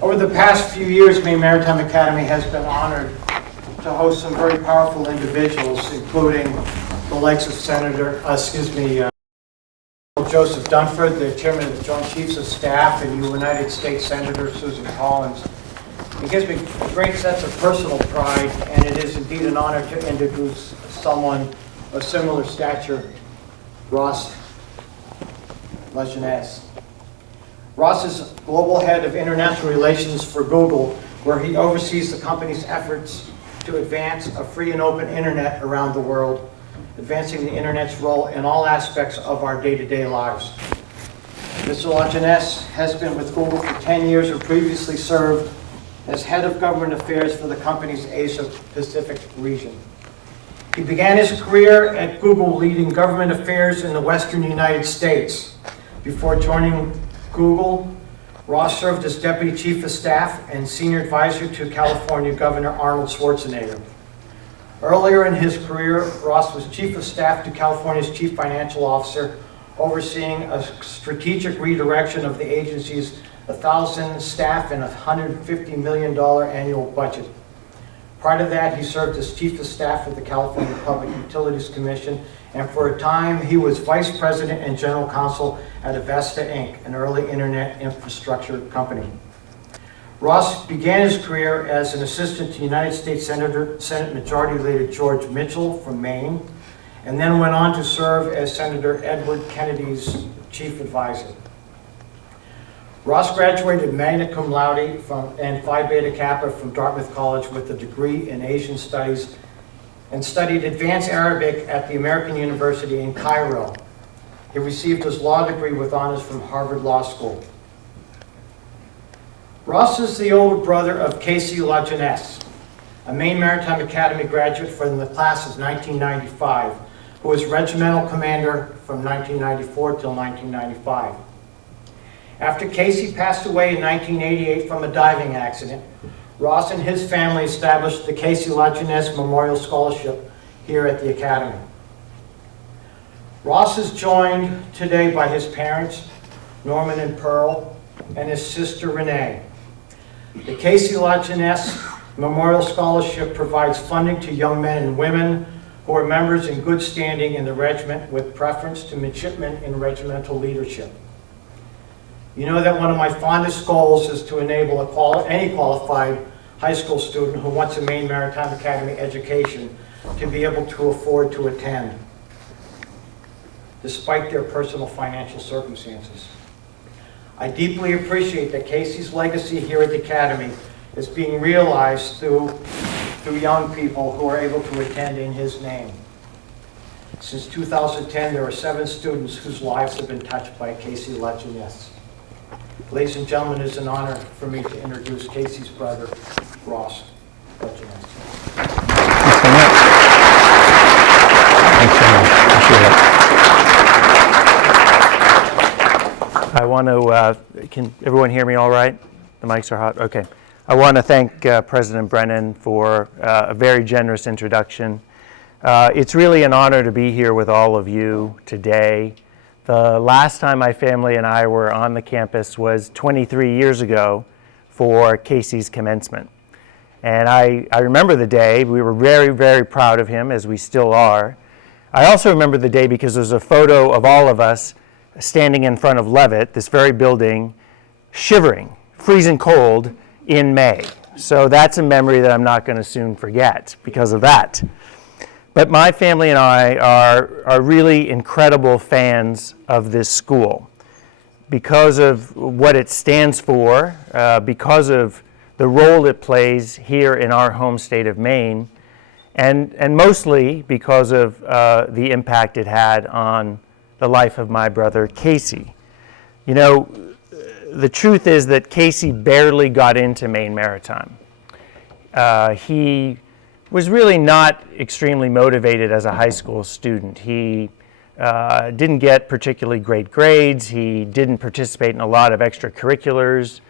Over the past few years, Maine Maritime Academy has been honored to host some very powerful individuals, including the likes of Joseph Dunford, the chairman of the Joint Chiefs of Staff, and United States Senator Susan Collins. It gives me a great sense of personal pride, and it is indeed an honor to introduce someone of similar stature, Ross LaJeunesse. Ross is global head of international relations for Google, where he oversees the company's efforts to advance a free and open internet around the world, advancing the internet's role in all aspects of our day-to-day lives. Mr. LaJeunesse has been with Google for 10 years and previously served as head of government affairs for the company's Asia-Pacific region. He began his career at Google leading government affairs in the Western United States. Before joining Google, Ross served as Deputy Chief of Staff and Senior Advisor to California Governor Arnold Schwarzenegger. Earlier in his career, Ross was Chief of Staff to California's Chief Financial Officer, overseeing a strategic redirection of the agency's 1,000 staff and $150 million annual budget. Prior to that, he served as Chief of Staff at the California Public Utilities Commission, and for a time, he was Vice President and General Counsel at Avesta Inc., an early internet infrastructure company. Ross began his career as an assistant to United States Senate Majority Leader George Mitchell from Maine, and then went on to serve as Senator Edward Kennedy's chief advisor. Ross graduated magna cum laude and Phi Beta Kappa from Dartmouth College with a degree in Asian Studies and studied advanced Arabic at the American University in Cairo. He received his law degree with honors from Harvard Law School. Ross is the older brother of Casey LaJeunesse, a Maine Maritime Academy graduate from the class of 1995, who was regimental commander from 1994 till 1995. After Casey passed away in 1988 from a diving accident, Ross and his family established the Casey LaJeunesse Memorial Scholarship here at the Academy. Ross is joined today by his parents, Norman and Pearl, and his sister, Renee. The Casey LaJeunesse Memorial Scholarship provides funding to young men and women who are members in good standing in the regiment with preference to midshipmen in regimental leadership. You know that one of my fondest goals is to enable any qualified high school student who wants a Maine Maritime Academy education to be able to afford to attend, despite their personal financial circumstances. I deeply appreciate that Casey's legacy here at the Academy is being realized through young people who are able to attend in his name. Since 2010, there are 7 students whose lives have been touched by Casey LaJeunesse. Ladies and gentlemen, it is an honor for me to introduce Casey's brother, Ross LaJeunesse. Thanks so much. Appreciate it. I want to, can everyone hear me all right? The mics are hot? Okay. I want to thank President Brennan for a very generous introduction. It's really an honor to be here with all of you today. The last time my family and I were on the campus was 23 years ago for Casey's commencement. And I remember the day. We were very, very proud of him, as we still are. I also remember the day because there's a photo of all of us standing in front of Levitt, this very building, shivering, freezing cold in May. So that's a memory that I'm not going to soon forget because of that. But my family and I are really incredible fans of this school because of what it stands for, because of the role it plays here in our home state of Maine, and mostly because of the impact it had on the life of my brother Casey. You know, the truth is that Casey barely got into Maine Maritime. He was really not extremely motivated as a high school student. He didn't get particularly great grades. He didn't participate in a lot of extracurriculars.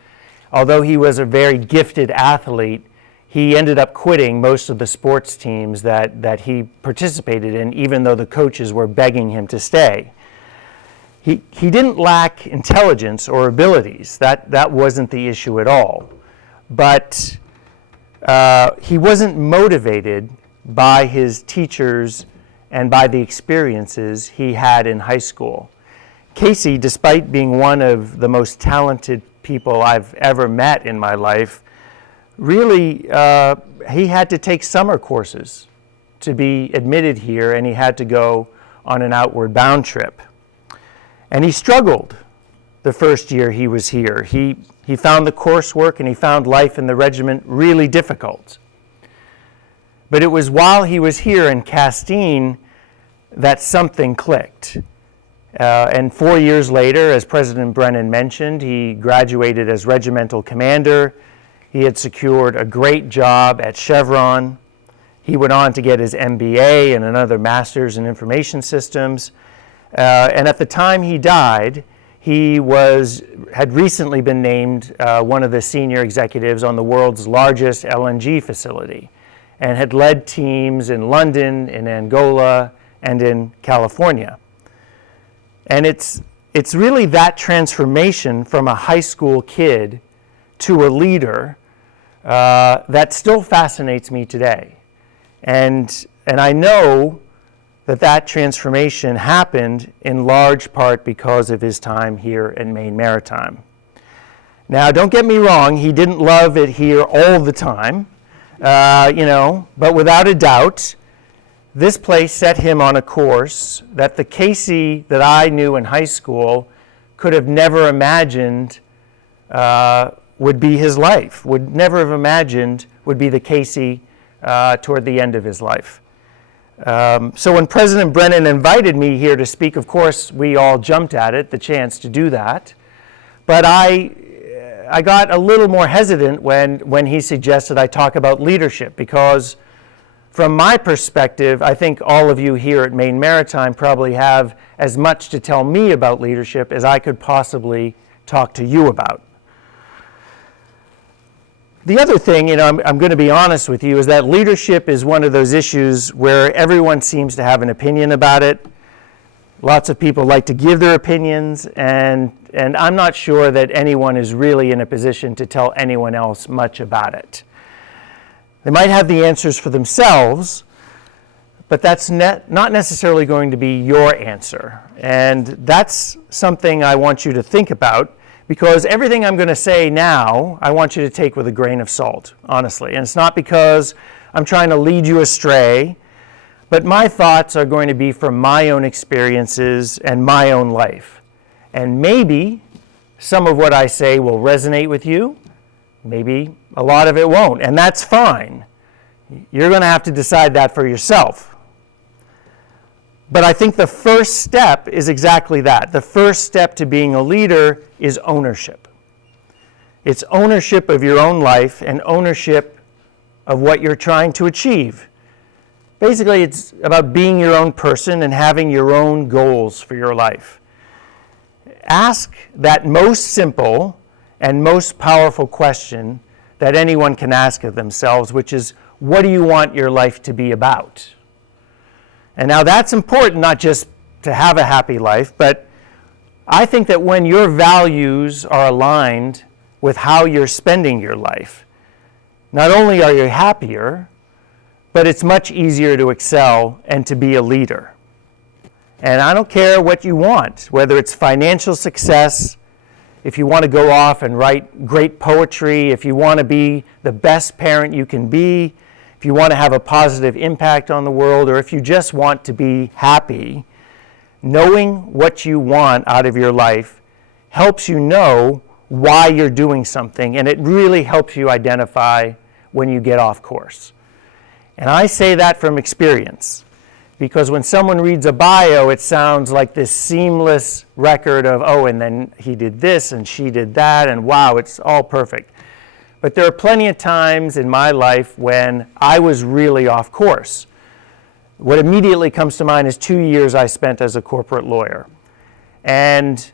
Although he was a very gifted athlete, he ended up quitting most of the sports teams that he participated in, even though the coaches were begging him to stay. He didn't lack intelligence or abilities. That wasn't the issue at all. But he wasn't motivated by his teachers and by the experiences he had in high school. Casey, despite being one of the most talented people I've ever met in my life, really, he had to take summer courses to be admitted here, and he had to go on an outward bound trip. And he struggled the first year he was here. He found the coursework and he found life in the regiment really difficult. But it was while he was here in Castine that something clicked. And 4 years later, as President Brennan mentioned, he graduated as regimental commander. He had secured a great job at Chevron. He went on to get his MBA and another master's in information systems. And at the time he died, he had recently been named one of the senior executives on the world's largest LNG facility, and had led teams in London, in Angola, and in California. And it's really that transformation from a high school kid to a leader that still fascinates me today. And I know that transformation happened in large part because of his time here in Maine Maritime. Now, don't get me wrong, he didn't love it here all the time, but without a doubt, this place set him on a course that the Casey that I knew in high school could have never imagined would be his life, would never have imagined would be the Casey toward the end of his life. So when President Brennan invited me here to speak, of course, we all jumped at it, the chance to do that. But I got a little more hesitant when he suggested I talk about leadership, because from my perspective, I think all of you here at Maine Maritime probably have as much to tell me about leadership as I could possibly talk to you about. The other thing, I'm going to be honest with you, is that leadership is one of those issues where everyone seems to have an opinion about it. Lots of people like to give their opinions, and I'm not sure that anyone is really in a position to tell anyone else much about it. They might have the answers for themselves, but that's not necessarily going to be your answer. And that's something I want you to think about, because everything I'm going to say now, I want you to take with a grain of salt, honestly. And it's not because I'm trying to lead you astray, but my thoughts are going to be from my own experiences and my own life. And maybe some of what I say will resonate with you. Maybe a lot of it won't, and that's fine. You're going to have to decide that for yourself. But I think the first step is exactly that. The first step to being a leader is ownership. It's ownership of your own life and ownership of what you're trying to achieve. Basically, it's about being your own person and having your own goals for your life. Ask that most simple and most powerful question that anyone can ask of themselves, which is, what do you want your life to be about? And now that's important, not just to have a happy life, but I think that when your values are aligned with how you're spending your life, not only are you happier, but it's much easier to excel and to be a leader. And I don't care what you want, whether it's financial success, if you want to go off and write great poetry, if you want to be the best parent you can be, if you want to have a positive impact on the world, or if you just want to be happy, knowing what you want out of your life helps you know why you're doing something, and it really helps you identify when you get off course. And I say that from experience, because when someone reads a bio, it sounds like this seamless record of, oh, and then he did this and she did that, and wow, it's all perfect. But there are plenty of times in my life when I was really off course. What immediately comes to mind is 2 years I spent as a corporate lawyer. And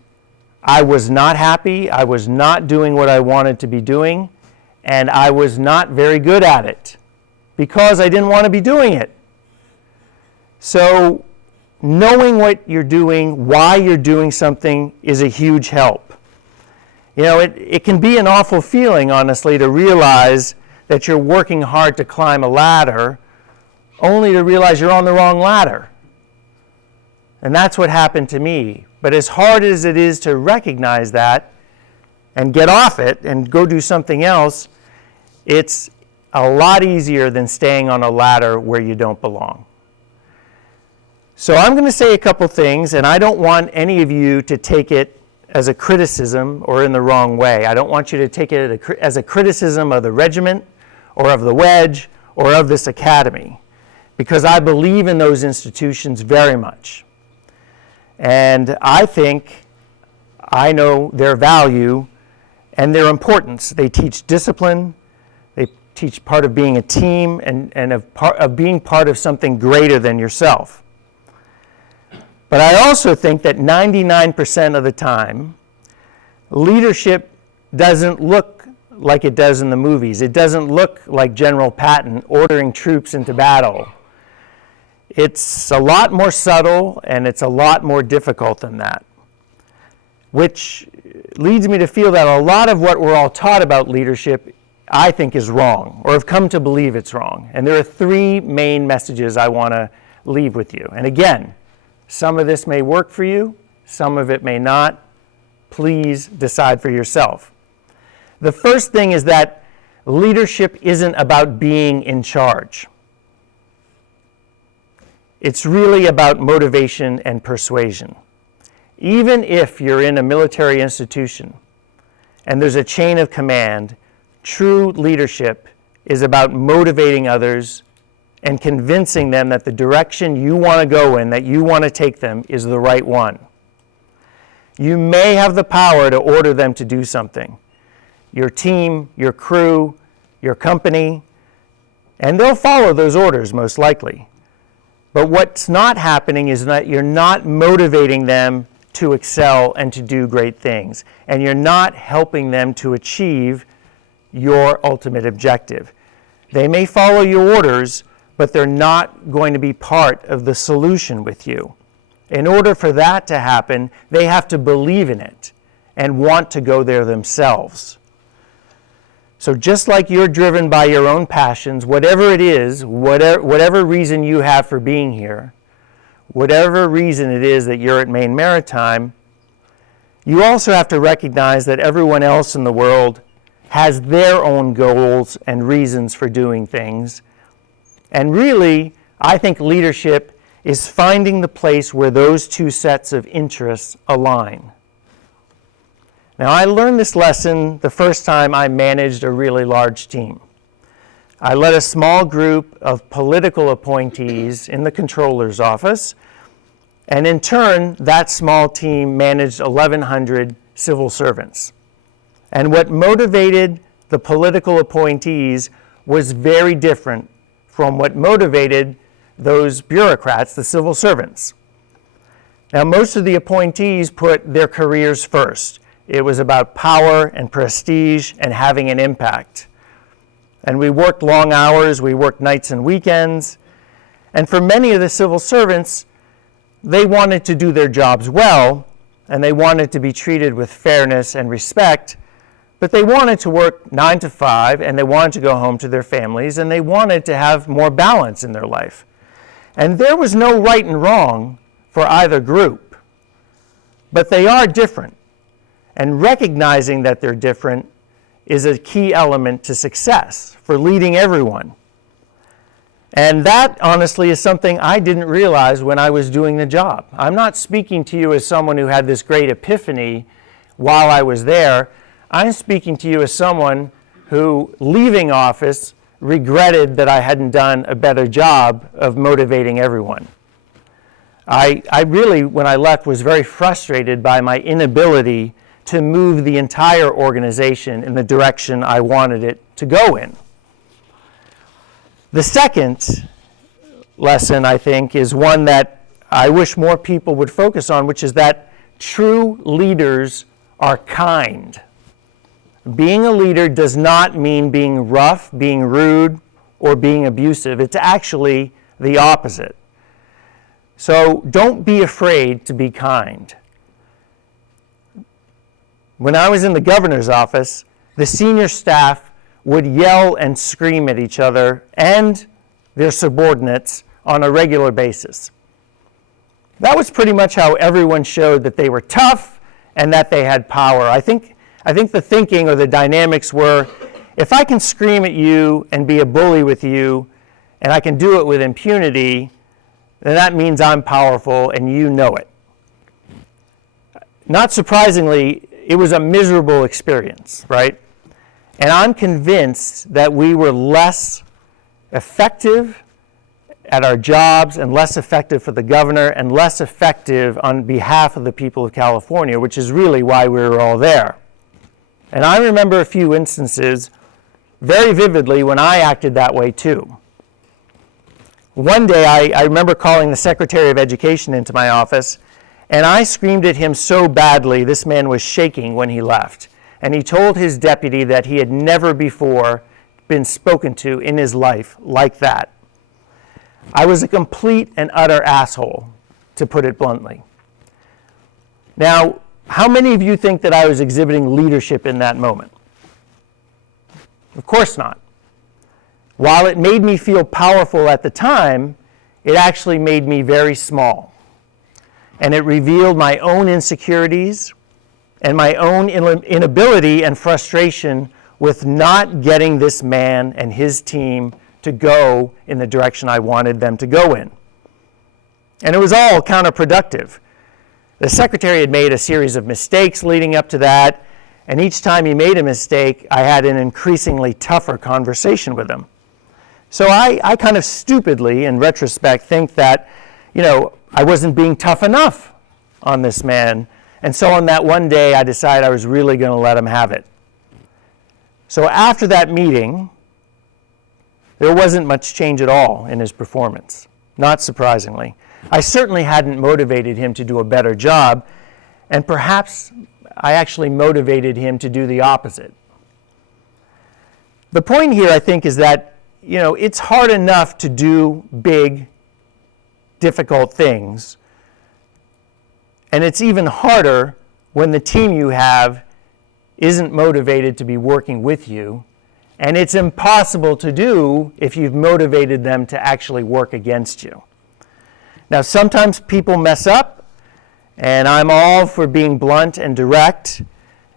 I was not happy, I was not doing what I wanted to be doing, and I was not very good at it because I didn't want to be doing it. So knowing what you're doing, why you're doing something, is a huge help. You know, it can be an awful feeling, honestly, to realize that you're working hard to climb a ladder, only to realize you're on the wrong ladder. And that's what happened to me. But as hard as it is to recognize that and get off it and go do something else, it's a lot easier than staying on a ladder where you don't belong. So I'm going to say a couple things, and I don't want any of you to take it as a criticism or in the wrong way. I don't want you to take it as a criticism of the regiment or of the wedge or of this academy, because I believe in those institutions very much. And I think I know their value and their importance. They teach discipline, they teach part of being a team and of being part of something greater than yourself. But I also think that 99% of the time, leadership doesn't look like it does in the movies. It doesn't look like General Patton ordering troops into battle. It's a lot more subtle, and it's a lot more difficult than that, which leads me to feel that a lot of what we're all taught about leadership, I think, is wrong, or have come to believe it's wrong. And there are three main messages I want to leave with you. And again, some of this may work for you, some of it may not. Please decide for yourself. The first thing is that leadership isn't about being in charge. It's really about motivation and persuasion. Even if you're in a military institution and there's a chain of command, true leadership is about motivating others and convincing them that the direction you want to go in, that you want to take them, is the right one. You may have the power to order them to do something. Your team, your crew, your company, and they'll follow those orders most likely. But what's not happening is that you're not motivating them to excel and to do great things, and you're not helping them to achieve your ultimate objective. They may follow your orders, but they're not going to be part of the solution with you. In order for that to happen, they have to believe in it and want to go there themselves. So just like you're driven by your own passions, whatever it is, whatever reason you have for being here, whatever reason it is that you're at Maine Maritime, you also have to recognize that everyone else in the world has their own goals and reasons for doing things. And really, I think leadership is finding the place where those two sets of interests align. Now, I learned this lesson the first time I managed a really large team. I led a small group of political appointees in the controller's office, and in turn, that small team managed 1,100 civil servants. And what motivated the political appointees was very different from what motivated those bureaucrats, the civil servants. Now, most of the appointees put their careers first. It was about power and prestige and having an impact. And we worked long hours, we worked nights and weekends. And for many of the civil servants, they wanted to do their jobs well, and they wanted to be treated with fairness and respect, but they wanted to work 9 to 5, and they wanted to go home to their families, and they wanted to have more balance in their life. And there was no right and wrong for either group, but they are different. And recognizing that they're different is a key element to success for leading everyone. And that, honestly, is something I didn't realize when I was doing the job. I'm not speaking to you as someone who had this great epiphany while I was there. I'm speaking to you as someone who, leaving office, regretted that I hadn't done a better job of motivating everyone. I really, when I left, was very frustrated by my inability to move the entire organization in the direction I wanted it to go in. The second lesson, I think, is one that I wish more people would focus on, which is that true leaders are kind. Being a leader does not mean being rough, being rude, or being abusive. It's actually the opposite. So don't be afraid to be kind. When I was in the governor's office, the senior staff would yell and scream at each other and their subordinates on a regular basis. That was pretty much how everyone showed that they were tough and that they had power. I think the thinking or the dynamics were, if I can scream at you and be a bully with you, and I can do it with impunity, then that means I'm powerful and you know it. Not surprisingly, it was a miserable experience, right? And I'm convinced that we were less effective at our jobs and less effective for the governor and less effective on behalf of the people of California, which is really why we were all there. And I remember a few instances very vividly when I acted that way too. One day I remember calling the Secretary of Education into my office, and I screamed at him so badly this man was shaking when he left. And he told his deputy that he had never before been spoken to in his life like that. I was a complete and utter asshole, to put it bluntly. Now, how many of you think that I was exhibiting leadership in that moment? Of course not. While it made me feel powerful at the time, it actually made me very small. And it revealed my own insecurities and my own inability and frustration with not getting this man and his team to go in the direction I wanted them to go in. And it was all counterproductive. The secretary had made a series of mistakes leading up to that, and each time he made a mistake, I had an increasingly tougher conversation with him. So I kind of stupidly, in retrospect, think that, I wasn't being tough enough on this man. And so on that one day, I decided I was really going to let him have it. So after that meeting, there wasn't much change at all in his performance, not surprisingly. I certainly hadn't motivated him to do a better job, and perhaps I actually motivated him to do the opposite. The point here, I think, is that, it's hard enough to do big, difficult things, and it's even harder when the team you have isn't motivated to be working with you, and it's impossible to do if you've motivated them to actually work against you. Now, sometimes people mess up, and I'm all for being blunt and direct,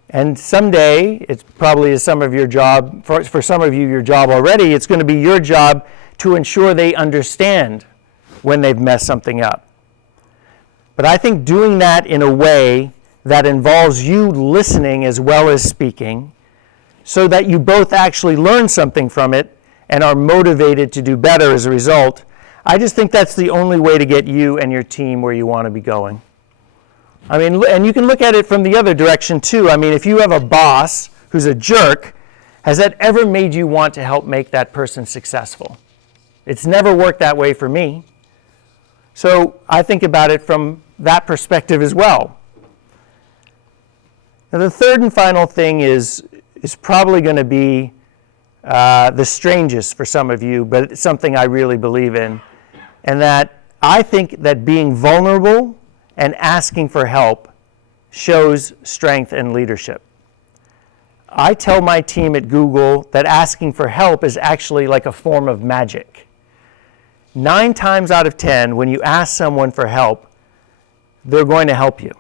and someday, it's probably is some of your job, for some of you, your job already, it's going to be your job to ensure they understand when they've messed something up. But I think doing that in a way that involves you listening as well as speaking, so that you both actually learn something from it and are motivated to do better as a result, I just think that's the only way to get you and your team where you want to be going. And you can look at it from the other direction too. If you have a boss who's a jerk, has that ever made you want to help make that person successful? It's never worked that way for me. So I think about it from that perspective as well. Now, the third and final thing is probably going to be the strangest for some of you, but it's something I really believe in. And that I think that being vulnerable and asking for help shows strength and leadership. I tell my team at Google that asking for help is actually like a form of magic. 9 times out of 10, when you ask someone for help, they're going to help you.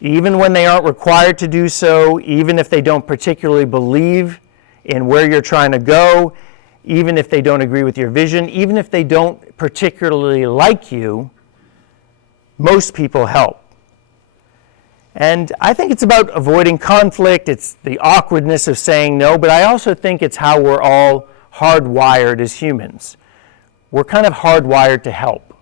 Even when they aren't required to do so, even if they don't particularly believe in where you're trying to go, even if they don't agree with your vision, even if they don't particularly like you, most people help. And I think it's about avoiding conflict, it's the awkwardness of saying no, but I also think it's how we're all hardwired as humans. We're kind of hardwired to help.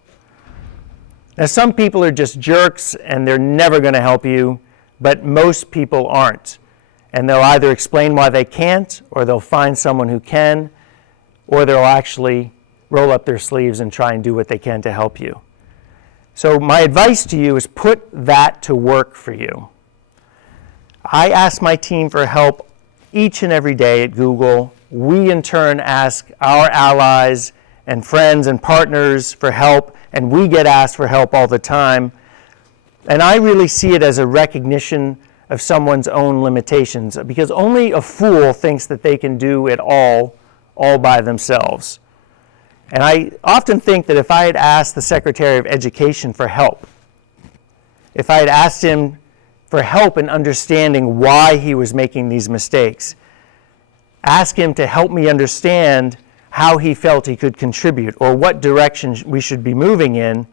Now, some people are just jerks and they're never going to help you, but most people aren't. And they'll either explain why they can't, or they'll find someone who can, or they'll actually roll up their sleeves and try and do what they can to help you. So my advice to you is put that to work for you. I ask my team for help each and every day at Google. We in turn ask our allies and friends and partners for help, and we get asked for help all the time. And I really see it as a recognition of someone's own limitations, because only a fool thinks that they can do it all by themselves. And I often think that if I had asked the Secretary of Education for help, if I had asked him for help in understanding why he was making these mistakes, ask him to help me understand how he felt he could contribute or what direction we should be moving in,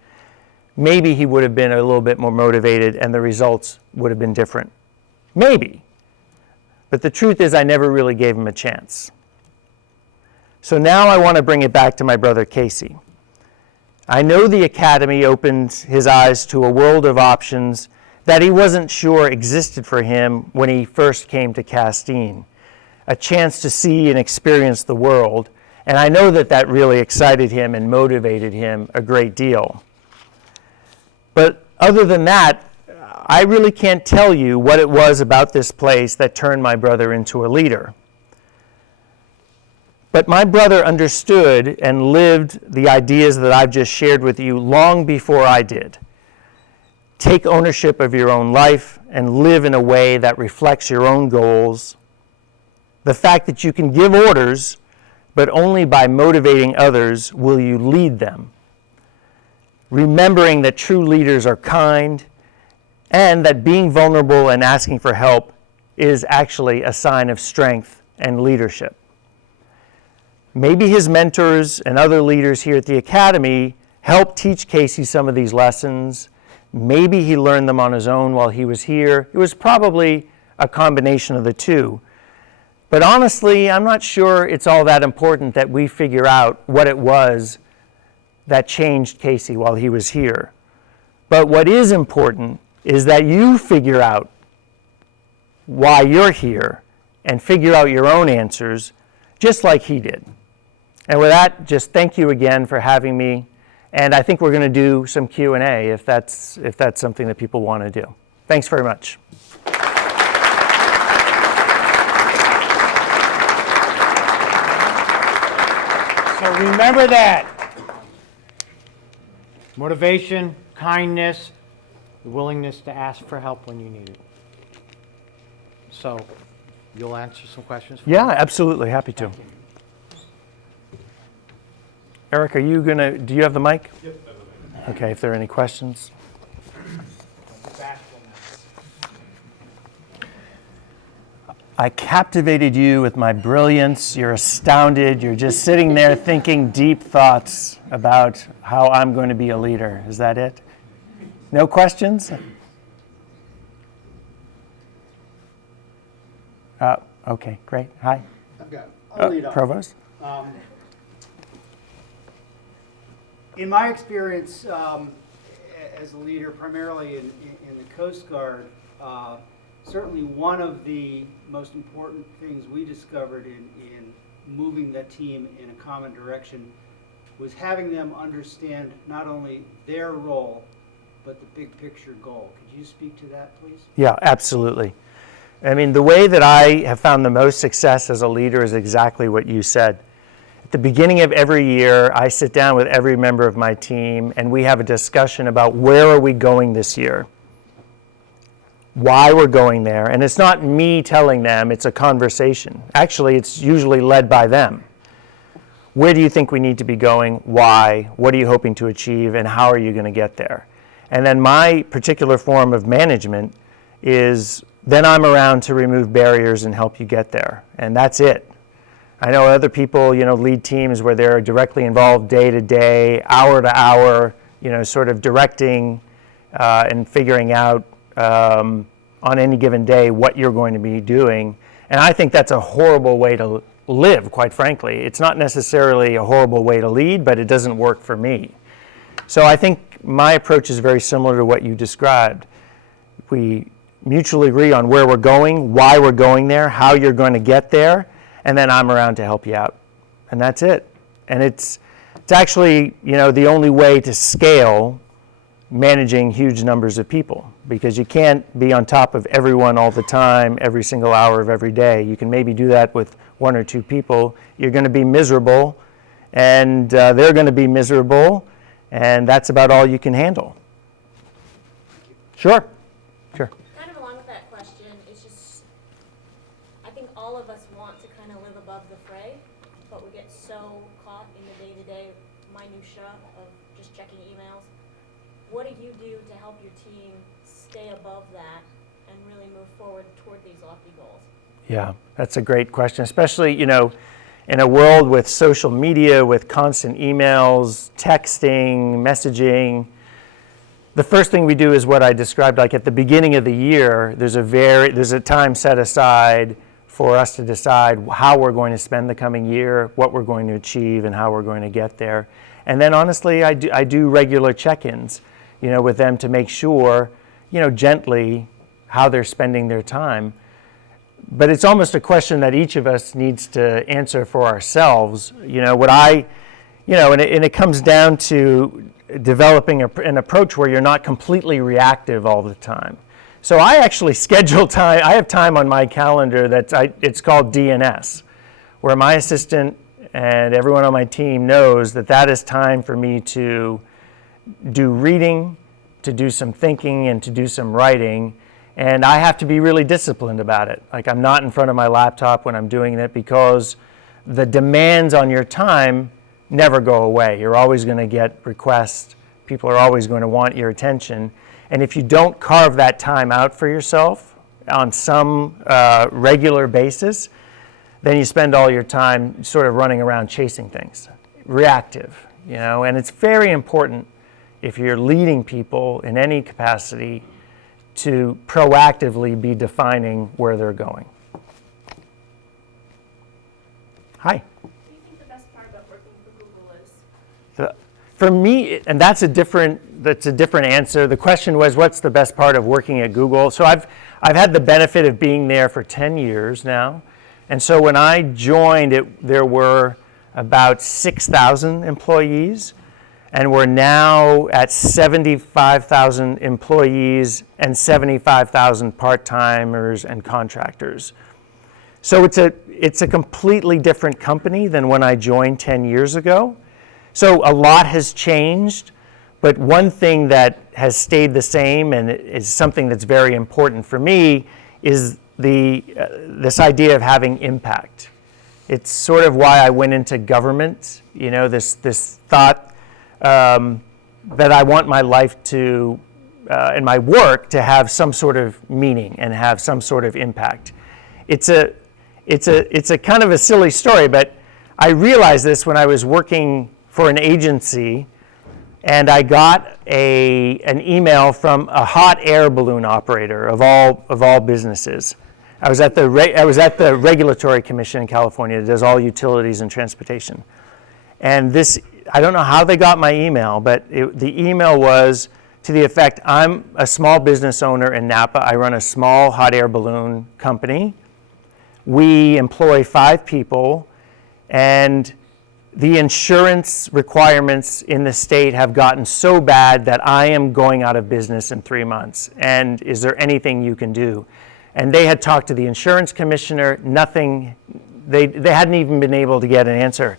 maybe he would have been a little bit more motivated and the results would have been different. Maybe. But the truth is I never really gave him a chance. So now I want to bring it back to my brother Casey. I know the Academy opened his eyes to a world of options that he wasn't sure existed for him when he first came to Castine. A chance to see and experience the world. And I know that that really excited him and motivated him a great deal. But other than that, I really can't tell you what it was about this place that turned my brother into a leader. But my brother understood and lived the ideas that I've just shared with you long before I did. Take ownership of your own life and live in a way that reflects your own goals. The fact that you can give orders, but only by motivating others will you lead them. Remembering that true leaders are kind, and that being vulnerable and asking for help is actually a sign of strength and leadership. Maybe his mentors and other leaders here at the Academy helped teach Casey some of these lessons. Maybe he learned them on his own while he was here. It was probably a combination of the two. But honestly, I'm not sure it's all that important that we figure out what it was that changed Casey while he was here. But what is important is that you figure out why you're here and figure out your own answers, just like he did. And with that, just thank you again for having me. And I think we're going to do some Q&A if that's something that people want to do. Thanks very much. So remember that. Motivation, kindness, the willingness to ask for help when you need it. So you'll answer some questions for me? Yeah, absolutely. Happy to. Eric, do you have the mic? Yep. Okay, if there are any questions. I captivated you with my brilliance. You're astounded. You're just sitting there thinking deep thoughts about how I'm going to be a leader. Is that it? No questions? Okay, great. Hi. I'll lead off. Provost? In my experience as a leader, primarily in the Coast Guard, certainly one of the most important things we discovered in moving that team in a common direction was having them understand not only their role, but the big picture goal. Could you speak to that, please? Yeah, absolutely. I mean, the way that I have found the most success as a leader is exactly what you said. At the beginning of every year, I sit down with every member of my team and we have a discussion about where are we going this year, why we're going there. And it's not me telling them, it's a conversation. Actually, it's usually led by them. Where do you think we need to be going? Why? What are you hoping to achieve? And how are you going to get there? And then my particular form of management is then I'm around to remove barriers and help you get there. And that's it. I know other people, lead teams where they're directly involved day to day, hour to hour, sort of directing and figuring out on any given day what you're going to be doing. And I think that's a horrible way to live, quite frankly. It's not necessarily a horrible way to lead, but it doesn't work for me. So I think my approach is very similar to what you described. We mutually agree on where we're going, why we're going there, how you're going to get there, and then I'm around to help you out. And that's it. And it's actually, the only way to scale managing huge numbers of people, because you can't be on top of everyone all the time, every single hour of every day. You can maybe do that with one or two people. You're going to be miserable, and they're going to be miserable, and that's about all you can handle. Sure. Sure. Kind of along with that question, it's just, I think all of us want to kind of live above the fray, but we get so caught in the day-to-day minutia of just checking emails. What do you do to help your team stay above that and really move forward toward these lofty goals? Yeah, that's a great question, especially, in a world with social media, with constant emails, texting, messaging. The first thing we do is what I described, like at the beginning of the year, there's a time set aside for us to decide how we're going to spend the coming year, what we're going to achieve, and how we're going to get there. And then honestly, I do regular check-ins, with them to make sure, gently how they're spending their time. But it's almost a question that each of us needs to answer for ourselves. And it comes down to developing an approach where you're not completely reactive all the time. So I actually schedule time. I have time on my calendar it's called DNS, where my assistant and everyone on my team knows that is time for me to do reading, to do some thinking, and to do some writing. And I have to be really disciplined about it. Like, I'm not in front of my laptop when I'm doing it, because the demands on your time never go away. You're always going to get requests. People are always going to want your attention. And if you don't carve that time out for yourself on some regular basis, then you spend all your time sort of running around chasing things, reactive, And it's very important, if you're leading people in any capacity, to proactively be defining where they're going. Hi. What do you think the best part about working for Google is? For me, and that's a different answer. The question was, what's the best part of working at Google? So I've had the benefit of being there for 10 years now. And so when I joined, there were about 6,000 employees. And we're now at 75,000 employees and 75,000 part-timers and contractors. So it's a completely different company than when I joined 10 years ago. So a lot has changed, but one thing that has stayed the same, and is something that's very important for me, is this idea of having impact. It's sort of why I went into government, this thought that I want my life to, and my work, to have some sort of meaning and have some sort of impact. It's a kind of a silly story, but I realized this when I was working for an agency, and I got an email from a hot air balloon operator of all businesses. I was at the Regulatory Commission in California that does all utilities and transportation, and I don't know how they got my email, but the email was to the effect, I'm a small business owner in Napa. I run a small hot air balloon company. We employ 5 people, and the insurance requirements in the state have gotten so bad that I am going out of business in 3 months. And is there anything you can do? And they had talked to the insurance commissioner, nothing, they hadn't even been able to get an answer.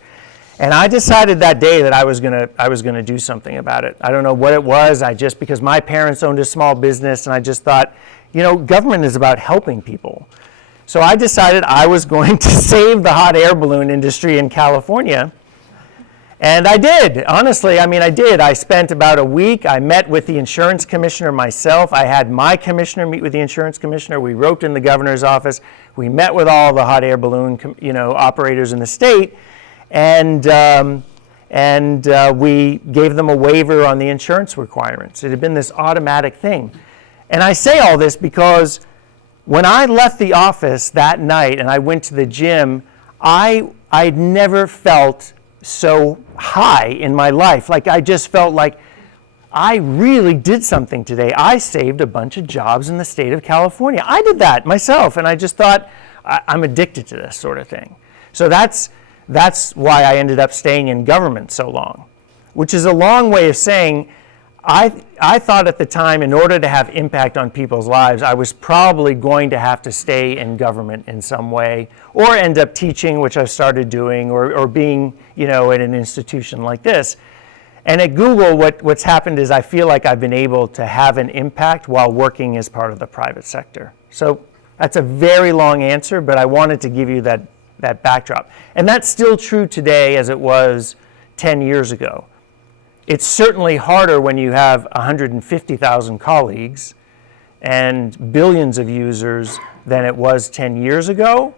And I decided that day that I was gonna do something about it. I don't know what it was. Because my parents owned a small business, and I just thought, government is about helping people. So I decided I was going to save the hot air balloon industry in California. And I did. Honestly, I did. I spent about a week. I met with the insurance commissioner myself. I had my commissioner meet with the insurance commissioner. We roped in the governor's office. We met with all the hot air balloon operators in the state. And we gave them a waiver on the insurance requirements. It had been this automatic thing. And I say all this because when I left the office that night and I went to the gym, I'd never felt so high in my life. Like, I just felt like I really did something today. I saved a bunch of jobs in the state of California. I did that myself, and I just thought, I'm addicted to this sort of thing. So that's why I ended up staying in government so long, which is a long way of saying I thought at the time, in order to have impact on people's lives, I was probably going to have to stay in government in some way, or end up teaching, which I've started doing, or being, at an institution like this. And at Google, what's happened is I feel like I've been able to have an impact while working as part of the private sector. So that's a very long answer, but I wanted to give you that backdrop. And that's still true today as it was 10 years ago. It's certainly harder when you have 150,000 colleagues and billions of users than it was 10 years ago,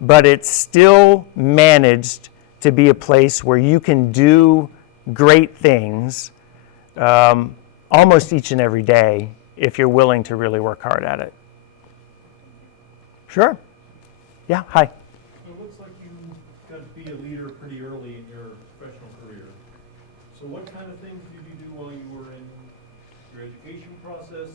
but it's still managed to be a place where you can do great things almost each and every day if you're willing to really work hard at it. Sure. Yeah, hi. It looks like you got to be a leader pretty early in your professional career. So what kind of things did you do while you were in your education process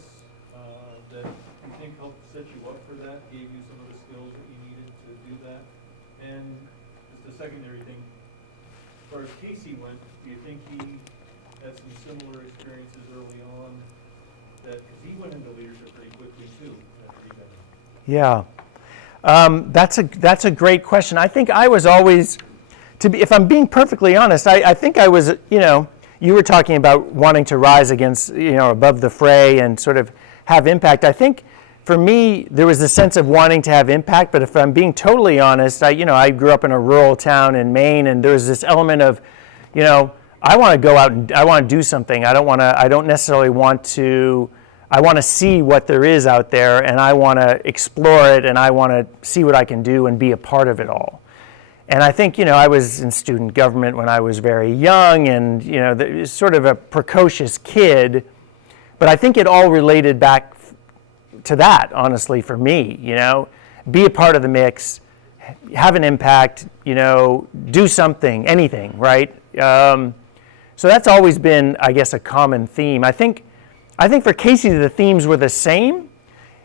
that you think helped set you up for that, gave you some of the skills that you needed to do that? And just a secondary thing, as far as Casey went, do you think he had some similar experiences early on that, because he went into leadership pretty quickly too, after he got in? Yeah. That's a great question. I think I was always, if I'm being perfectly honest, I think I was, you were talking about wanting to rise against, above the fray and sort of have impact. I think for me, there was a sense of wanting to have impact, but if I'm being totally honest, I grew up in a rural town in Maine, and there was this element of, I want to go out and I want to do something. I don't necessarily want to, I want to see what there is out there, and I want to explore it, and I want to see what I can do and be a part of it all. And I think, I was in student government when I was very young, and, sort of a precocious kid, but I think it all related back to that, honestly, for me, be a part of the mix, have an impact, do something, anything, right? So that's always been, I guess, a common theme. I think for Casey, the themes were the same.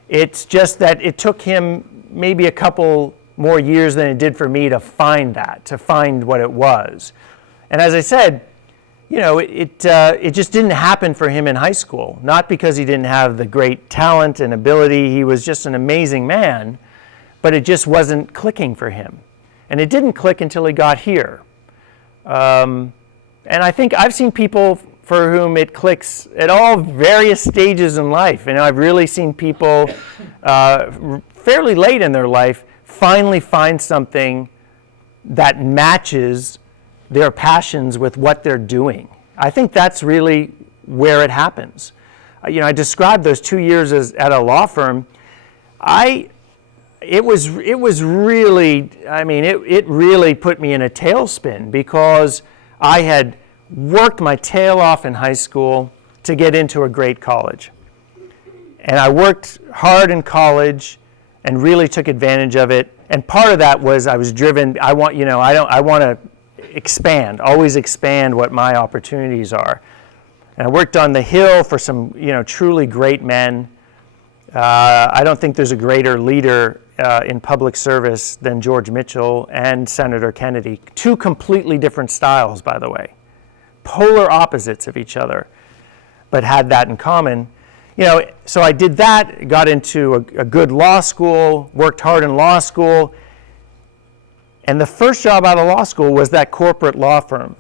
It's just that it took him maybe a couple more years than it did for me to find what it was. And as I said, it just didn't happen for him in high school. Not because he didn't have the great talent and ability. He was just an amazing man, but it just wasn't clicking for him. And it didn't click until he got here. And I think I've seen people for whom it clicks at all various stages in life. I've really seen people fairly late in their life finally find something that matches their passions with what they're doing. I think that's really where it happens. I described those 2 years at a law firm. It really put me in a tailspin because I had worked my tail off in high school to get into a great college. And I worked hard in college and really took advantage of it. And part of that was I was driven, I want to expand, always expand what my opportunities are. And I worked on the Hill for some, truly great men. I don't think there's a greater leader in public service than George Mitchell and Senator Kennedy. Two completely different styles, by the way. Polar opposites of each other, but had that in common. So I did that, got into a good law school, worked hard in law school, and the first job out of law school was that corporate law firm.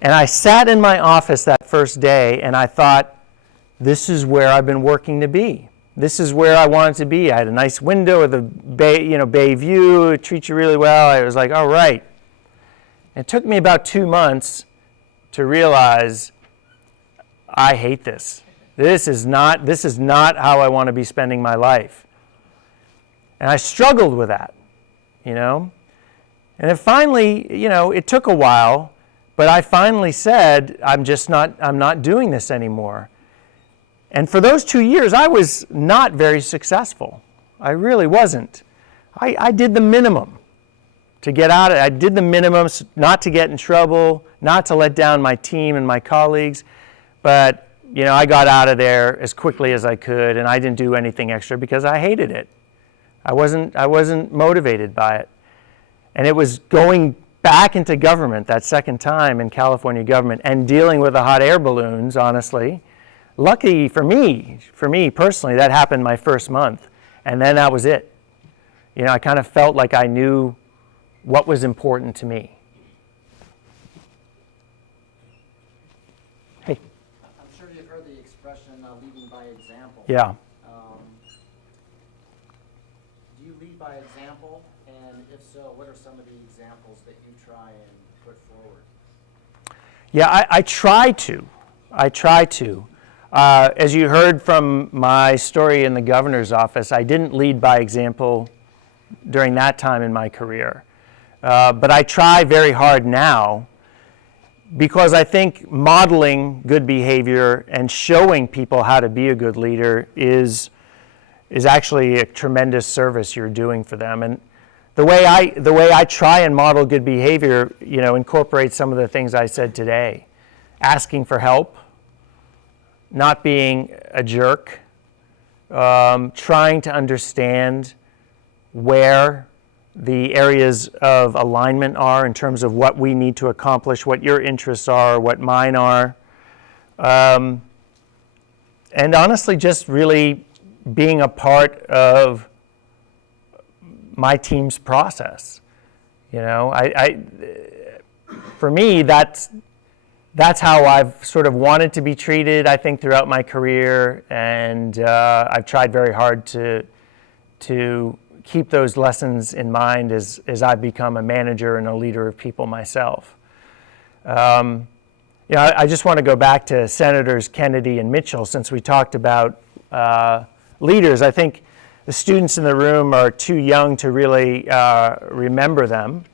And I sat in my office that first day, and I thought, this is where I've been working to be. This is where I wanted to be. I had a nice window with a bay view, it treats you really well. I was like, all right. It took me about 2 months to realize I hate this. This is not how I want to be spending my life. And I struggled with that, And then finally, it took a while, but I finally said, I'm not doing this anymore. And for those 2 years, I was not very successful. I really wasn't. I did the minimum to get out of it. I did the minimum not to get in trouble, not to let down my team and my colleagues, but I got out of there as quickly as I could, and I didn't do anything extra because I hated it. I wasn't motivated by it. And it was going back into government that second time in California government and dealing with the hot air balloons, honestly, lucky for me personally, that happened my first month, and then that was it. You know, I kind of felt like I knew what was important to me. Hey. I'm sure you've heard the expression leading by example. Yeah. Do you lead by example? And if so, what are some of the examples that you try and put forward? Yeah, I try to. As you heard from my story in the governor's office, I didn't lead by example during that time in my career. But I try very hard now because I think modeling good behavior and showing people how to be a good leader is actually a tremendous service you're doing for them. And the way I try and model good behavior, you know, incorporates some of the things I said today. Asking for help, not being a jerk, trying to understand where the areas of alignment are in terms of what we need to accomplish, what your interests are, what mine are. And honestly, just really being a part of my team's process. You know, for me, that's how I've sort of wanted to be treated, I think, throughout my career, and I've tried very hard to keep those lessons in mind as I've become a manager and a leader of people myself. You know, I just want to go back to Senators Kennedy and Mitchell, since we talked about leaders. I think the students in the room are too young to really remember them,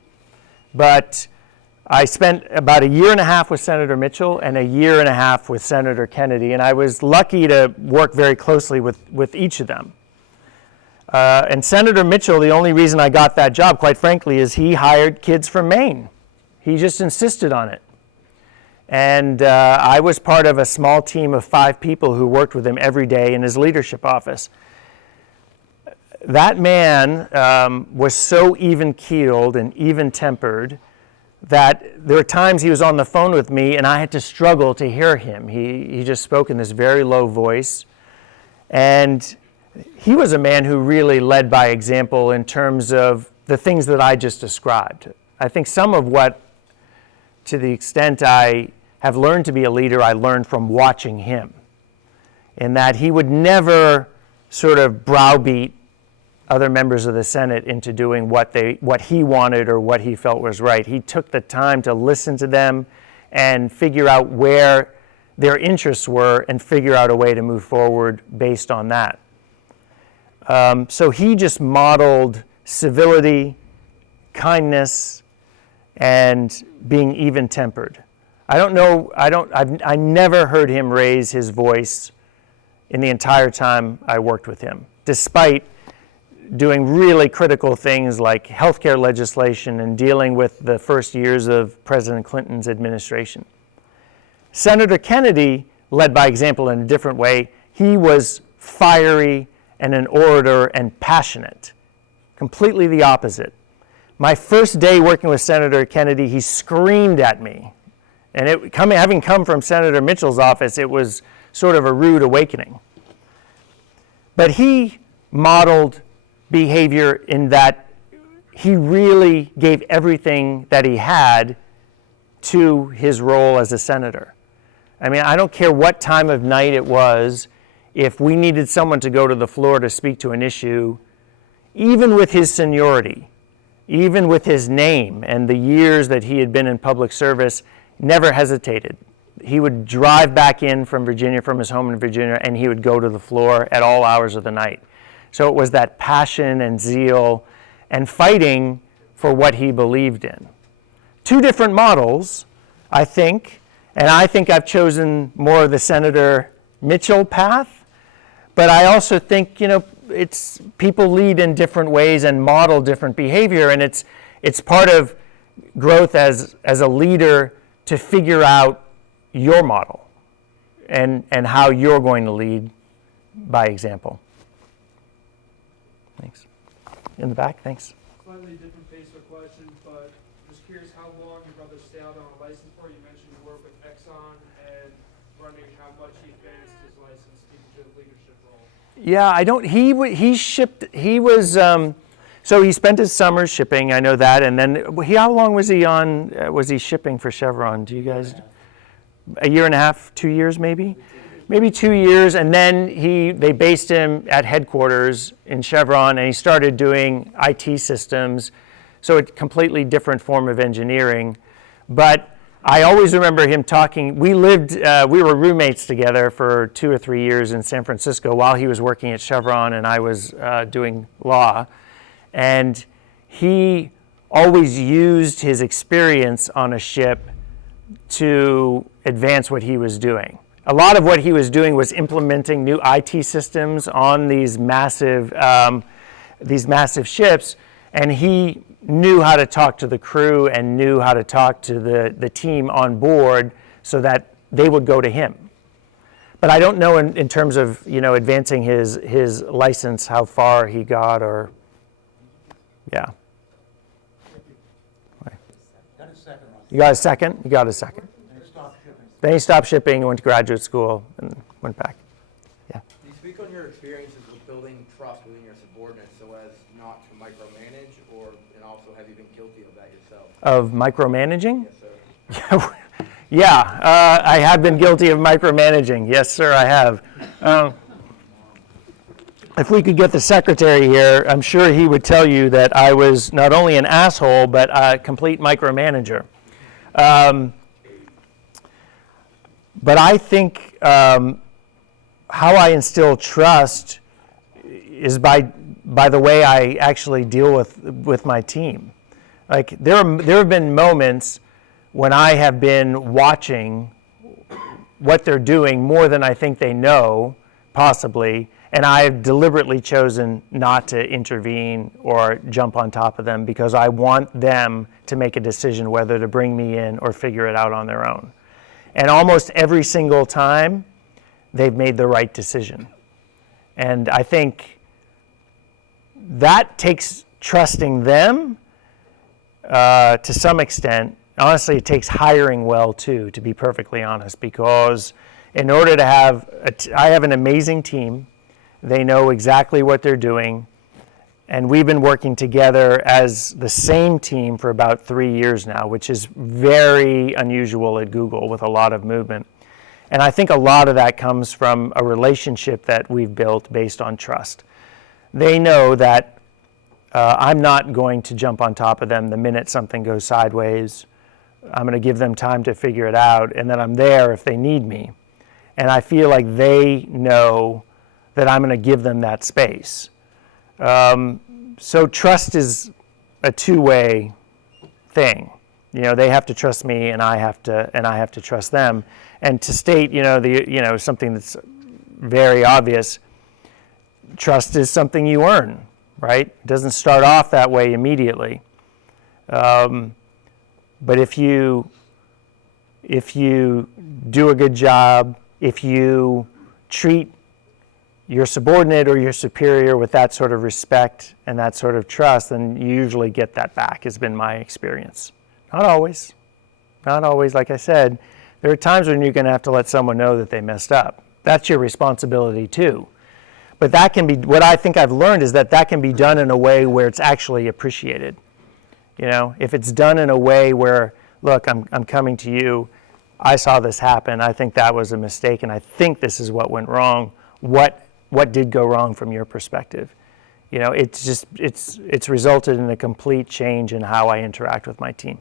but I spent about 1.5 years with Senator Mitchell and 1.5 years with Senator Kennedy, and I was lucky to work very closely with each of them. And Senator Mitchell, the only reason I got that job, quite frankly, is he hired kids from Maine. He just insisted on it. And I was part of a small team of 5 people who worked with him every day in his leadership office. That man was so even-keeled and even-tempered that there were times he was on the phone with me and I had to struggle to hear him. He just spoke in this very low voice. And he was a man who really led by example in terms of the things that I just described. I think some of what, to the extent I have learned to be a leader, I learned from watching him. In that he would never sort of browbeat other members of the Senate into doing what he wanted or what he felt was right. He took the time to listen to them and figure out where their interests were and figure out a way to move forward based on that. So he just modeled civility, kindness, and being even-tempered. I never heard him raise his voice in the entire time I worked with him, despite doing really critical things like healthcare legislation and dealing with the first years of President Clinton's administration. Senator Kennedy led by example in a different way. He was fiery and an orator and passionate, completely the opposite. My first day working with Senator Kennedy, he screamed at me. And having come from Senator Mitchell's office, it was sort of a rude awakening. But he modeled behavior in that he really gave everything that he had to his role as a senator. I mean, I don't care what time of night it was, if we needed someone to go to the floor to speak to an issue, even with his seniority, even with his name and the years that he had been in public service, never hesitated. He would drive back in from Virginia, from his home in Virginia, and he would go to the floor at all hours of the night. So it was that passion and zeal and fighting for what he believed in. 2 different models, I think, and I think I've chosen more of the Senator Mitchell path, but I also think, you know, it's people lead in different ways and model different behavior, and it's part of growth as a leader to figure out your model and how you're going to lead by example. Thanks. In the back, thanks. Slightly different pace of question, but just curious how long your brother stayed out on a license for. You mentioned you work with Exxon and wondering how much he advanced his license into the leadership role. Yeah, I don't, he shipped, he was, so he spent his summers shipping, I know that, and then, how long was he shipping for Chevron? Do you guys, a year and a half, 2 years maybe? Maybe 2 years, and then they based him at headquarters in Chevron, and he started doing IT systems, so a completely different form of engineering. But I always remember him talking, we were roommates together for 2 or 3 years in San Francisco while he was working at Chevron and I was doing law. And he always used his experience on a ship to advance what he was doing. A lot of what he was doing was implementing new IT systems on these massive ships, and he knew how to talk to the crew and knew how to talk to the team on board so that they would go to him. But I don't know in terms of advancing his license how far he got or, yeah. Got a second, Ross. You got a second? You got a second. And stop shipping. Then he stopped shipping, went to graduate school, and went back. Can you speak on your experiences with building trust within your subordinates so as not to micromanage, and also have you been guilty of that yourself? Of micromanaging? Yes, sir. Yeah, I have been guilty of micromanaging. Yes, sir, I have. If we could get the secretary here, I'm sure he would tell you that I was not only an asshole, but a complete micromanager. But I think how I instill trust is by the way I actually deal with my team. Like there have been moments when I have been watching what they're doing more than I think they know, possibly, and I've deliberately chosen not to intervene or jump on top of them because I want them to make a decision whether to bring me in or figure it out on their own. And almost every single time, they've made the right decision. And I think that takes trusting them to some extent. Honestly, it takes hiring well too, to be perfectly honest, because in order to have, I have an amazing team. They know exactly what they're doing. And we've been working together as the same team for about 3 years now, which is very unusual at Google with a lot of movement. And I think a lot of that comes from a relationship that we've built based on trust. They know that I'm not going to jump on top of them the minute something goes sideways. I'm going to give them time to figure it out, and then I'm there if they need me. And I feel like they know that I'm going to give them that space. So trust is a two-way thing. They have to trust me, and I have to trust them. And to state, something that's very obvious, trust is something you earn, right? It doesn't start off that way immediately. But if you do a good job, if you treat your subordinate or your superior with that sort of respect and that sort of trust, then you usually get that back, has been my experience. Not always. Not always, like I said. There are times when you're going to have to let someone know that they messed up. That's your responsibility too. But that can be, what I think I've learned is that can be done in a way where it's actually appreciated. If it's done in a way where, look, I'm coming to you, I saw this happen, I think that was a mistake, and I think this is what went wrong. What did go wrong from your perspective? It's resulted in a complete change in how I interact with my team.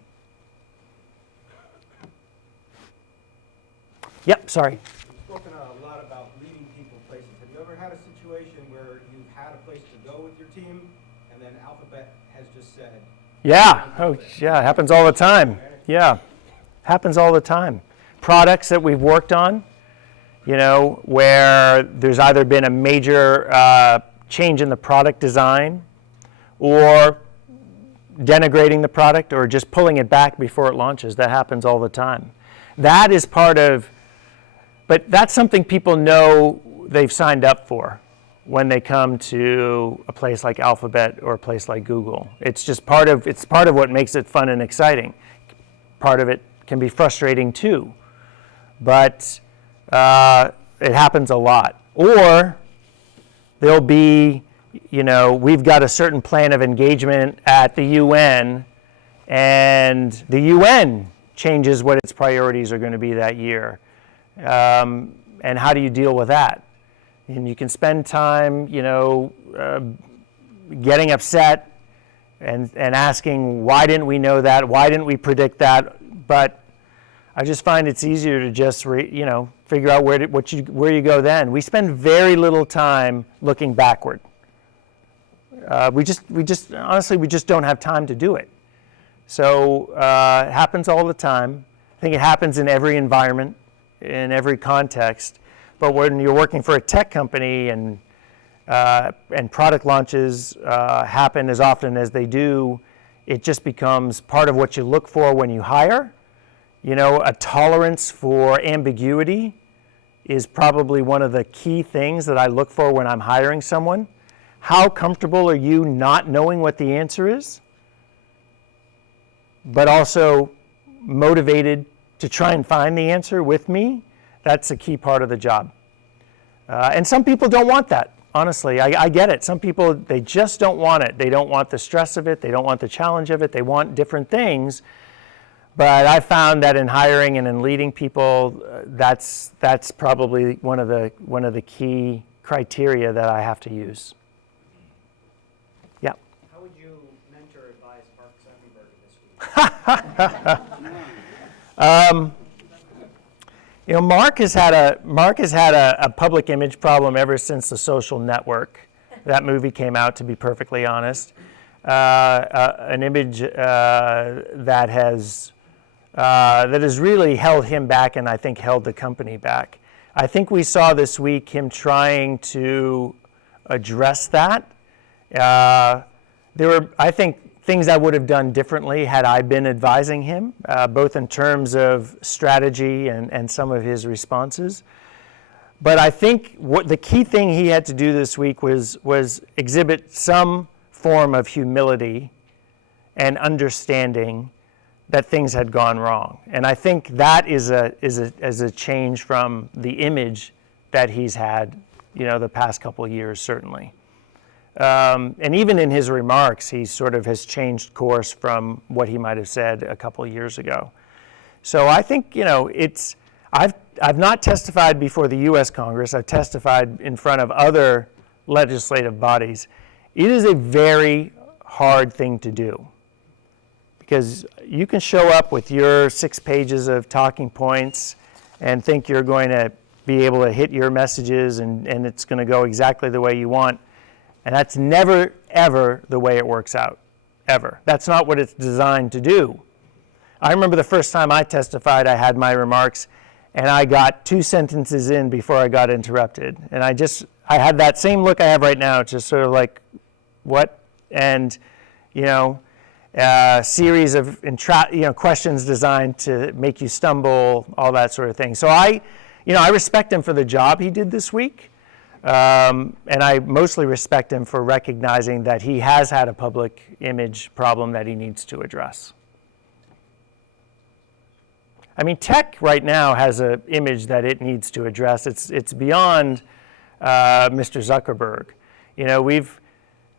Yep, sorry. You've spoken a lot about leading people places. Have you ever had a situation where you've had a place to go with your team, and then Alphabet has just said, Yeah, oh yeah, it happens all the time. Yeah, happens all the time. Products that we've worked on, where there's either been a major change in the product design or denigrating the product or just pulling it back before it launches. That happens all the time. That is part of, but that's something people know they've signed up for when they come to a place like Alphabet or a place like Google. It's just part of what makes it fun and exciting. Part of it can be frustrating too. But It happens a lot. Or there'll be, we've got a certain plan of engagement at the UN, and the UN changes what its priorities are going to be that year. And how do you deal with that? And you can spend time, getting upset and asking, why didn't we know that? Why didn't we predict that? But I just find it's easier to just, figure out where you go then. We spend very little time looking backward. We just don't have time to do it. So it happens all the time. I think it happens in every environment, in every context. But when you're working for a tech company and product launches happen as often as they do, it just becomes part of what you look for when you hire. A tolerance for ambiguity is probably one of the key things that I look for when I'm hiring someone. How comfortable are you not knowing what the answer is, but also motivated to try and find the answer with me? That's a key part of the job. And some people don't want that, honestly. I get it. Some people, they just don't want it. They don't want the stress of it. They don't want the challenge of it. They want different things. But I found that in hiring and in leading people, that's probably one of the key criteria that I have to use. Yeah. How would you mentor or advise Mark Zuckerberg this week? Mark has had a public image problem ever since The Social Network. That movie came out, to be perfectly honest. An image that has really held him back, and I think held the company back. I think we saw this week him trying to address that. There were, I think, things I would have done differently had I been advising him, both in terms of strategy and some of his responses. But I think what the key thing he had to do this week was exhibit some form of humility and understanding that things had gone wrong. And I think that is a change from the image that he's had, the past couple of years, certainly. And even in his remarks, he sort of has changed course from what he might have said a couple of years ago. So I think, I've not testified before the U.S. Congress. I've testified in front of other legislative bodies. It is a very hard thing to do, because you can show up with your 6 pages of talking points and think you're going to be able to hit your messages and it's going to go exactly the way you want. And that's never, ever the way it works out, ever. That's not what it's designed to do. I remember the first time I testified, I had my remarks, and I got 2 sentences in before I got interrupted. And I had that same look I have right now, just sort of like, what? And, a series of questions designed to make you stumble, all that sort of thing. So I respect him for the job he did this week. And I mostly respect him for recognizing that he has had a public image problem that he needs to address. I mean, tech right now has an image that it needs to address. It's beyond Mr. Zuckerberg.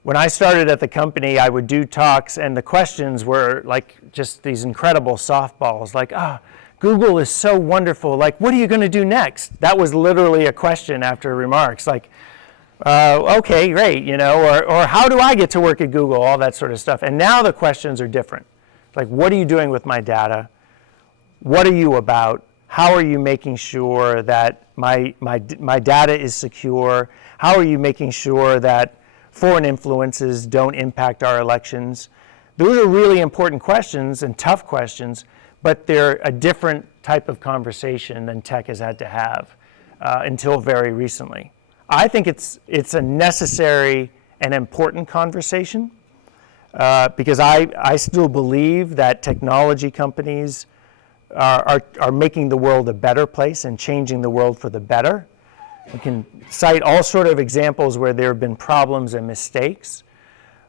When I started at the company, I would do talks, and the questions were like just these incredible softballs, like, Google is so wonderful. Like, what are you going to do next? That was literally a question after remarks, like, okay, great, or how do I get to work at Google? All that sort of stuff. And now the questions are different. Like, what are you doing with my data? What are you about? How are you making sure that my data is secure? How are you making sure that foreign influences don't impact our elections? Those are really important questions and tough questions, but they're a different type of conversation than tech has had to have until very recently. I think it's a necessary and important conversation because I still believe that technology companies are making the world a better place and changing the world for the better. We can cite all sort of examples where there have been problems and mistakes,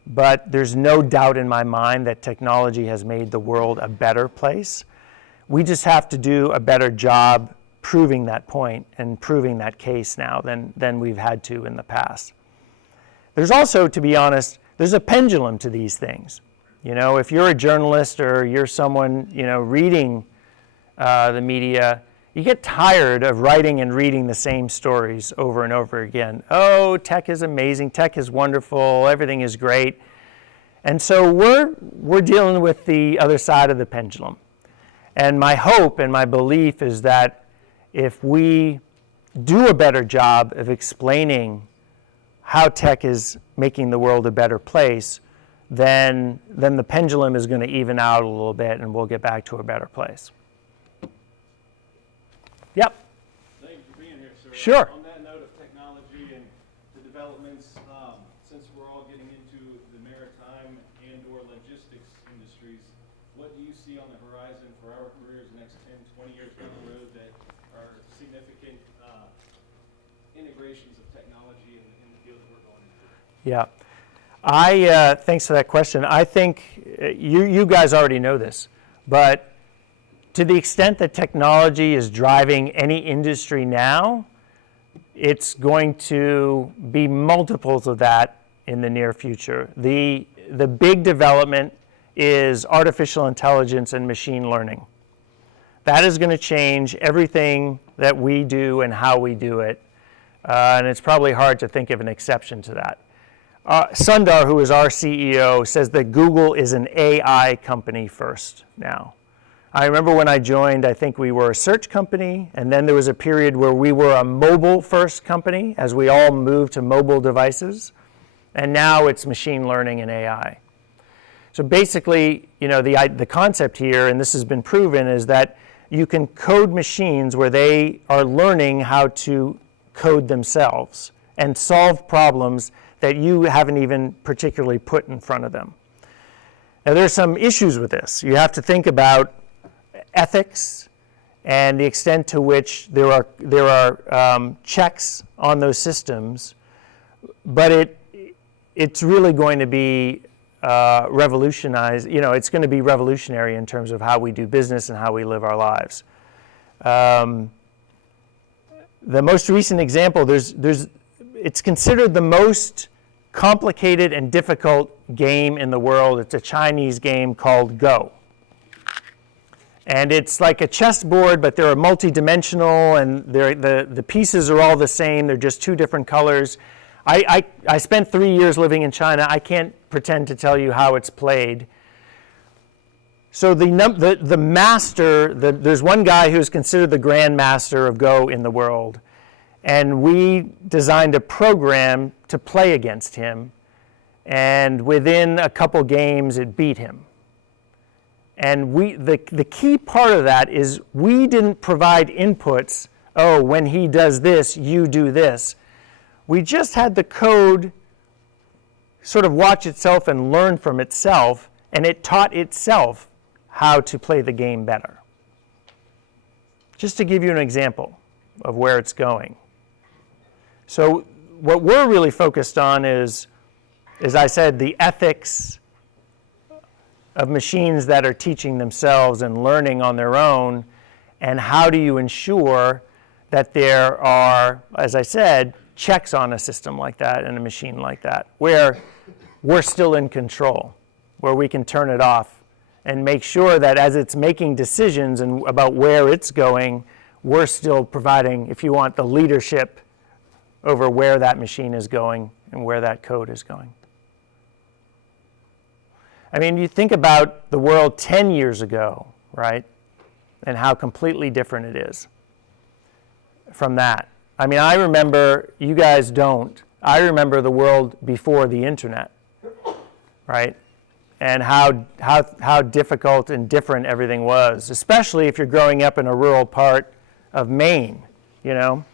but there's no doubt in my mind that technology has made the world a better place. We just have to do a better job proving that point and proving that case now than we've had to in the past. There's also, to be honest, there's a pendulum to these things. You know, if you're a journalist or you're someone, you know, reading the media, you get tired of writing and reading the same stories over and over again. Oh, tech is amazing, tech is wonderful, everything is great. And so we're dealing with the other side of the pendulum. And my hope and my belief is that if we do a better job of explaining how tech is making the world a better place, then the pendulum is going to even out a little bit and we'll get back to a better place. Yep. Thank you for being here, sir. Sure. On that note of technology and the developments, since we're all getting into the maritime and or logistics industries, what do you see on the horizon for our careers the next 10, 20 years down the road that are significant integrations of technology in the field that we're going into? Yeah. Thanks for that question. I think you guys already know this, but to the extent that technology is driving any industry now, it's going to be multiples of that in the near future. The big development is artificial intelligence and machine learning. That is going to change everything that we do and how we do it, and it's probably hard to think of an exception to that. Sundar, who is our CEO, says that Google is an AI company first now. I remember when I joined, I think we were a search company, and then there was a period where we were a mobile-first company as we all moved to mobile devices, and now it's machine learning and AI. So basically, you know, the concept here, and this has been proven, is that you can code machines where they are learning how to code themselves and solve problems that you haven't even particularly put in front of them. Now, there's some issues with this. You have to think about ethics and the extent to which there are checks on those systems, but it's really going to be revolutionized. You know, it's going to be revolutionary in terms of how we do business and how we live our lives. The most recent example, it's considered the most complicated and difficult game in the world. It's a Chinese game called Go. And it's like a chessboard, but they're multi-dimensional, and the pieces are all the same. They're just two different colors. I spent 3 years living in China. I can't pretend to tell you how it's played. So the master, there's one guy who's considered the grand master of Go in the world. And we designed a program to play against him. And within a couple games, it beat him. And the key part of that is we didn't provide inputs, oh, when he does this, you do this. We just had the code sort of watch itself and learn from itself, and it taught itself how to play the game better. Just to give you an example of where it's going. So what we're really focused on is, as I said, the ethics of machines that are teaching themselves and learning on their own, and how do you ensure that there are, as I said, checks on a system like that and a machine like that, where we're still in control, where we can turn it off and make sure that as it's making decisions and about where it's going, we're still providing, if you want, the leadership over where that machine is going and where that code is going. I mean, you think about the world 10 years ago, right? And how completely different it is from that. I mean, I remember, you guys don't, I remember the world before the internet, right? And how difficult and different everything was, especially if you're growing up in a rural part of Maine, you know?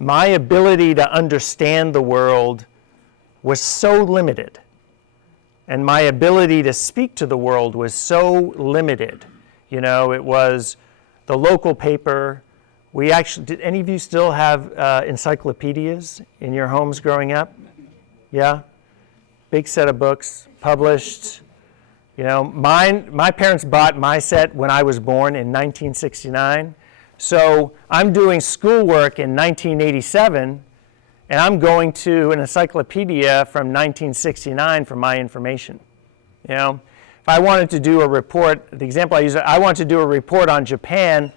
My ability to understand the world was so limited. And my ability to speak to the world was so limited. You know, it was the local paper. We actually, did any of you still have encyclopedias in your homes growing up? Yeah? Big set of books, published. You know, my parents bought my set when I was born in 1969. So I'm doing schoolwork in 1987, and I'm going to an encyclopedia from 1969 for my information. You know, if I wanted to do a report, the example I use, I want to do a report on Japan,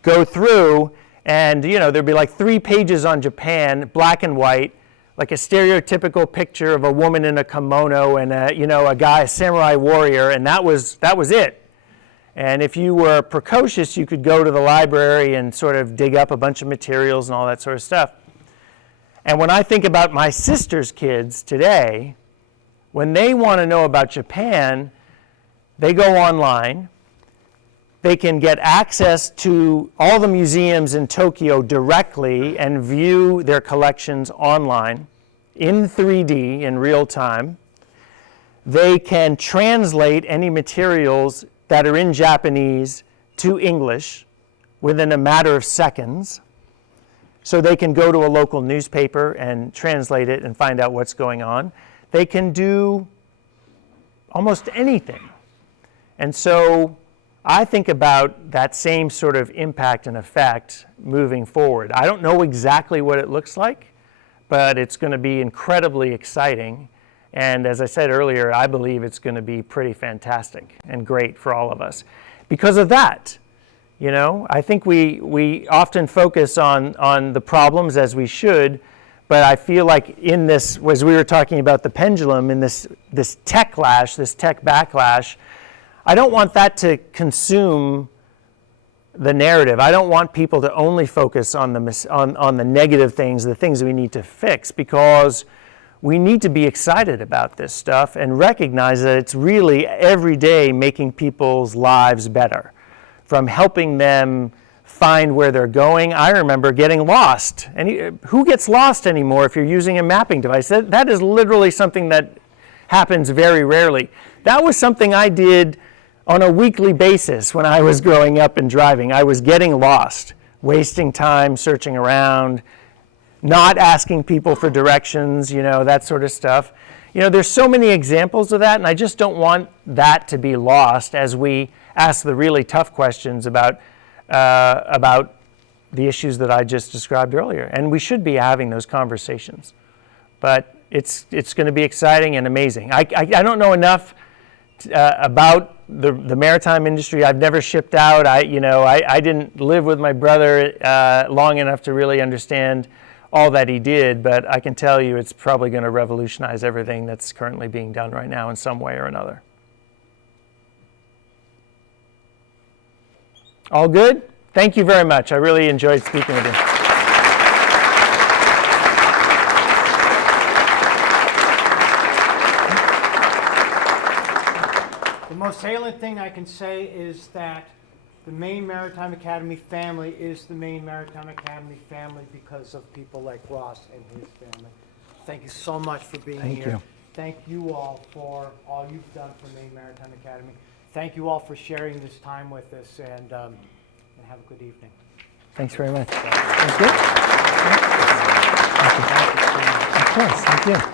go through, and you know, there'd be like 3 pages on Japan, black and white, like a stereotypical picture of a woman in a kimono and a guy, a samurai warrior, and that was it. And if you were precocious, you could go to the library and sort of dig up a bunch of materials and all that sort of stuff. And when I think about my sister's kids today, when they want to know about Japan, they go online. They can get access to all the museums in Tokyo directly and view their collections online in 3D in real time. They can translate any materials that are in Japanese to English within a matter of seconds. So they can go to a local newspaper and translate it and find out what's going on. They can do almost anything. And so I think about that same sort of impact and effect moving forward. I don't know exactly what it looks like, but it's going to be incredibly exciting. And as I said earlier, I believe it's going to be pretty fantastic and great for all of us. Because of that, you know, I think we often focus on the problems, as we should, but I feel like in this, as we were talking about the pendulum, in this tech backlash, I don't want that to consume the narrative. I don't want people to only focus on the negative things, the things we need to fix, because we need to be excited about this stuff and recognize that it's really every day making people's lives better, from helping them find where they're going. I remember getting lost. And who gets lost anymore if you're using a mapping device? That is literally something that happens very rarely. That was something I did on a weekly basis when I was growing up and driving. I was getting lost, wasting time searching around, not asking people for directions, you know, that sort of stuff. You know, there's so many examples of that, and I just don't want that to be lost as we ask the really tough questions about the issues that I just described earlier. And we should be having those conversations. But it's going to be exciting and amazing. I don't know enough about the maritime industry. I've never shipped out. I didn't live with my brother long enough to really understand all that he did, but I can tell you it's probably going to revolutionize everything that's currently being done right now in some way or another. All good? Thank you very much. I really enjoyed speaking with you. The most salient thing I can say is that the Maine Maritime Academy family is the Maine Maritime Academy family because of people like Ross and his family. Thank you so much for being here. Thank you. Thank you all for all you've done for Maine Maritime Academy. Thank you all for sharing this time with us, and have a good evening. Thanks very much. Thank you. Of course, thank you.